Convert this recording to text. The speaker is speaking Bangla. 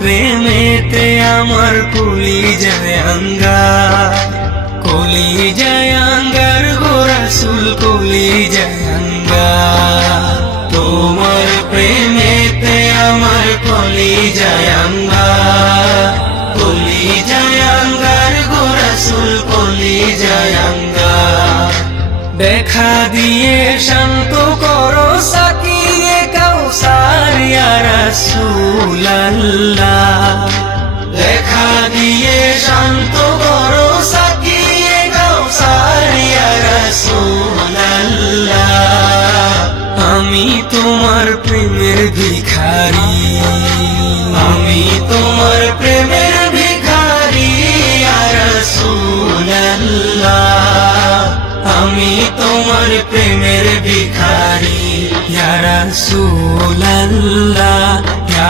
প্রেমেতে আমার কলিজায় আঙ্গার, কলিজায় আঙ্গার গো রাসূল, কলিজায় আঙ্গার। তোমার প্রেমেতে আমার কলিজায় আঙ্গার, কলিজায় আঙ্গার গো রাসূল, কলিজায় আঙ্গার। দেখা দিয়ে শান্ত করো সাকিয়ে কাউসার ইয়া রাসূলাল্লাহ, দেখা দিয়ে শান্ত করো সাকিয়ে কাউসার ইয়া রাসূলাল্লাহ। আমি তোমার প্রেমের ভিখারি, আমি তোমার প্রেমের ভিখারি ইয়া রাসূলাল্লাহ, আমি তোমার প্রেমের ভিখারি ইয়া রাসূলাল্লাহ, ইয়া